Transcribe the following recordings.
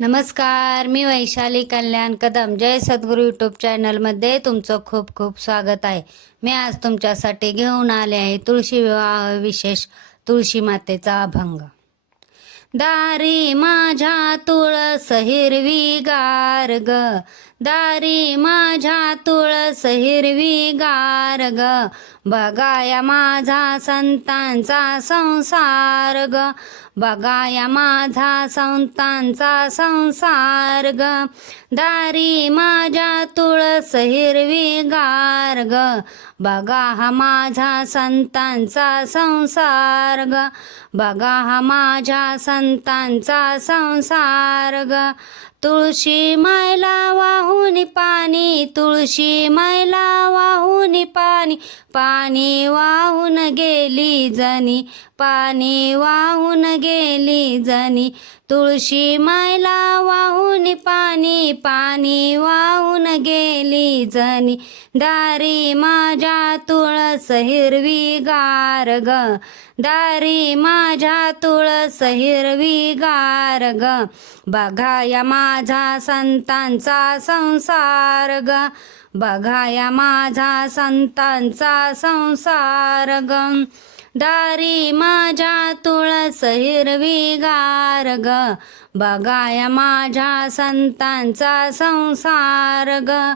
नमस्कार मी वैशाली कल्याण कदम. जय सद्गुरू यूट्यूब चॅनलमध्ये तुमचं खूप खूप स्वागत आहे. मी आज तुमच्यासाठी घेऊन आले आहे तुळशी विवाह विशेष तुळशी मातेचा अभंग. दारी माझ्या तुळस हिरवी गार ग दारी माझ्या तुळस हिरवी गार ग. बघाया माझा संतांचा संसार ग. बघाया माझा संतांचा संसार ग. दारी माझ्या तुळस हिरवी गार ग. बघा हा माझा संतांचा संसार ग. बघा हा माझ्या संतांचा संसार ग. तुळशी मैला वाहून पाणी तुळशी मैला वाहून पाणी पाणी वाहून गेली जनी. पाणी वाहून गेली जनी. तुळशी मायला वाहून पाणी पाणी वाहून गेली जनी. दारी माझ्या तुळस हिरवी गार ग. दारी माझ्या तुळस हिरवी गार ग. बघाया माझा संतांचा संसार ग. बघाया माझा संतांचा संसार ग. दारी माझ्या तुळस हिरवी गार ग. बघाय माझ्या संतांचा संसार ग.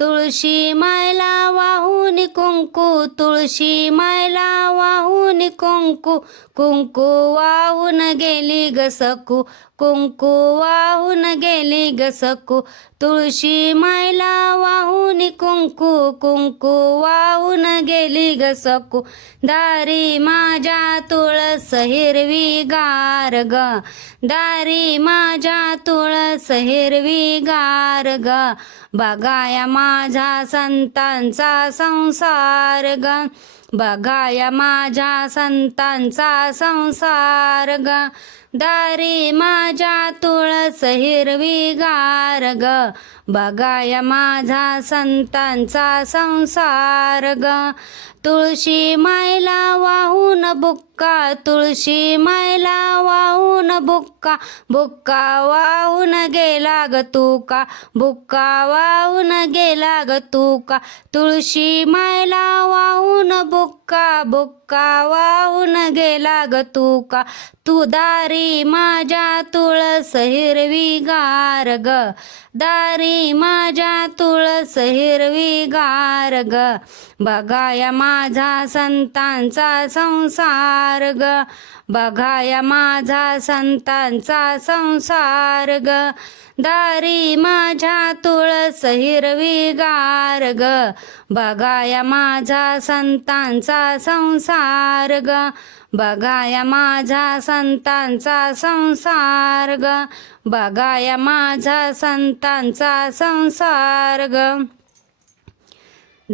तुळशी मैला वाहून कुंकू तुळशी मैला वाहून कुंकू कुंकू वाहून गेली ग सकू कुंकू वाहून गेली ग सकू. तुळशी मैला वाहून कुंकू कुंकू वाहून गेली ग सकू. दारी माझ्या तुळस हिरवी गार ग दारी माझ्या तुळस हिरवी गार ग. बघाया माझा संतांचा संसार ग. बघाय माझ्या संतांचा संसार ग. दारी माझ्या तुळस हिरवी गार ग. बघाय माझा संतांचा संसार ग. तुळशी मायला वाहून बुक्का तुळशी मायला वाहून बुक्का बुक्का वाहून गेला ग तुका बुक्का वाहून गेला ग तुका तुळशी मायला वाहून बुक्का बुक्का वाहून गेला ग तुका तू दारी माझ्या तुळस हिरवी गार ग दारी माझ्या तुळस हिरवी गार ग बघाया माझा संतांचा संसार ग बघाया माझा संतांचा संसार ग दारी माझ्या तुळस हिरवी गार ग बघाया माझा संतांचा संसार ग बघाया माझा संतांचा संसार ग बघाया माझा संतांचा संसार ग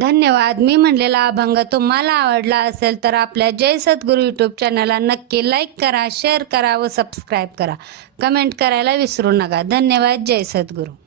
धन्यवाद. मी म्हणलेला अभंग तुम्हाला आवडला असेल तर आपल्या जय सद्गुरू यूट्यूब चॅनलला नक्की लाईक करा शेअर करा व सबस्क्राईब करा. कमेंट करायला विसरू नका. धन्यवाद. जय सद्गुरू.